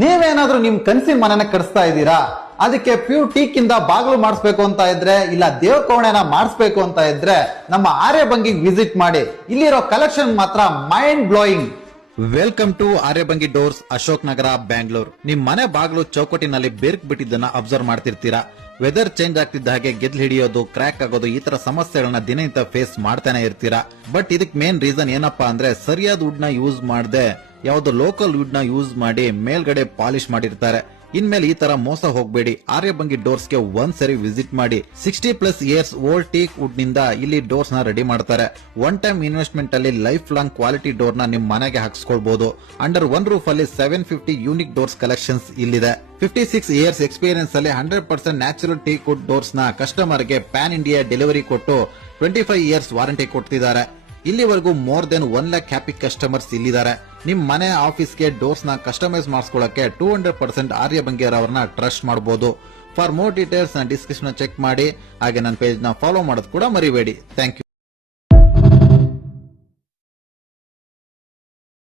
ನೀವೇನಾದ್ರೂ ನಿಮ್ ಕನಸಿನ ಮನೆನ ಕಟ್ಸ್ತಾ ಇದ್ದೀರಾ, ಅದಕ್ಕೆ ಪ್ಯೂರ್ ಟೀಕ್ ಇಂದ ಬಾಗಿಲು ಮಾಡಿಸ್ಬೇಕು ಅಂತ ಇದ್ರೆ, ಇಲ್ಲ ದೇವಕೋಣೆನ ಮಾಡಿಸ್ಬೇಕು ಅಂತ ಇದ್ರೆ ನಮ್ಮ ಆರ್ಯಭಂಗಿಗೆ ವಿಸಿಟ್ ಮಾಡಿ. ಇಲ್ಲಿರೋ ಕಲೆಕ್ಷನ್ ಮಾತ್ರ mind blowing. Welcome to Aryabhangi doors, Ashok Nagar, Bangalore. ನಿಮ್ ಮನೆ ಬಾಗಿಲು ಚೌಕಟ್ಟಿನಲ್ಲಿ ಬೇರ್ಕ್ ಬಿಟ್ಟಿದ್ದನ್ನ ಅಬ್ಸರ್ವ್ ಮಾಡ್ತಿರ್ತೀರಾ. ವೆದರ್ ಚೇಂಜ್ ಆಗ್ತಿದ್ದ ಹಾಗೆ ಗೆದ್ಲು ಹಿಡಿಯೋದು, ಕ್ರ್ಯಾಕ್ ಆಗೋದು, ಈ ತರ ಸಮಸ್ಯೆಗಳನ್ನ ದಿನನಿತ್ಯ ಫೇಸ್ ಮಾಡ್ತಾನೆ ಇರ್ತೀರಾ. ಬಟ್ ಇದಕ್ ಮೇನ್ ರೀಸನ್ ಏನಪ್ಪಾ ಅಂದ್ರೆ, ಸರಿಯಾದ ವುಡ್ ನ ಯೂಸ್ ಮಾಡದೆ ಯಾವ್ದು ಲೋಕಲ್ ವುಡ್ ನ ಯೂಸ್ ಮಾಡಿ ಮೇಲ್ಗಡೆ ಪಾಲಿಶ್ ಮಾಡಿರ್ತಾರೆ. ಇನ್ಮೇಲೆ ಈ ತರ ಮೋಸ ಹೋಗಬೇಡಿ. ಆರ್ಯಭಂಗಿ ಡೋರ್ಸ್ ಗೆ ಒಂದ್ಸರಿ ವಿಸಿಟ್ ಮಾಡಿ. 60+ ಇಯರ್ಸ್ ಓಲ್ಡ್ ಟೀಕ್ ವುಡ್ ನಿಂದ ಇಲ್ಲಿ ಡೋರ್ಸ್ ನ ರೆಡಿ ಮಾಡ್ತಾರೆ. ಒನ್ ಟೈಮ್ ಇನ್ವೆಸ್ಟ್ಮೆಂಟ್ ಅಲ್ಲಿ ಲೈಫ್ ಲಾಂಗ್ ಕ್ವಾಲಿಟಿ ಡೋರ್ ನ ನಿಮ್ ಮನೆಗೆ ಹಾಕ್ಸ್ಕೊಳ್ಬಹುದು. ಅಂಡರ್ ಒನ್ ರೂಫ್ ಅಲ್ಲಿ 750 ಯೂನಿಕ್ ಡೋರ್ಸ್ ಕಲೆಕ್ಷನ್ಸ್ ಇಲ್ಲಿದೆ. 56 ಇಯರ್ಸ್ ಎಕ್ಸ್ಪೀರಿಯನ್ಸ್ ಅಲ್ಲಿ 100% ನ್ಯಾಚುರಲ್ ಟೀಕ್ ವುಡ್ ಡೋರ್ಸ್ ನ ಕಸ್ಟಮರ್ ಗೆ ಪ್ಯಾನ್ ಇಂಡಿಯಾ ಡೆಲಿವರಿ ಕೊಟ್ಟು 25 ಇಯರ್ಸ್ ವಾರಂಟಿ ಕೊಡ್ತಿದ್ದಾರೆ. ಇಲ್ಲಿವರೆಗೂ more than 1 lakh happy customers ಇಲ್ಲಿದ್ದಾರೆ. ನಿಮ್ ಮನೆ ಆಫೀಸ್ಗೆ ಡೋರ್ಸ್ ನ ಕಸ್ಟಮೈಸ್ ಮಾಡಿಸ್ಕೊಳ್ಳಕ್ಕೆ 200% ಆರ್ಯಭಂಗಿ ಅವರನ್ನ ಟ್ರಸ್ಟ್ ಮಾಡಬಹುದು. ಫಾರ್ ಮೋರ್ ಡೀಟೇಲ್ಸ್ ನ ಡಿಸ್ಕ್ರಿಪ್ಷನ್ ಚೆಕ್ ಮಾಡಿ. ಹಾಗೆ ನನ್ನ ಪೇಜ್ ನ ಫಾಲೋ ಮಾಡೋದು ಕೂಡ ಮರಿಬೇಡಿ. Thank you.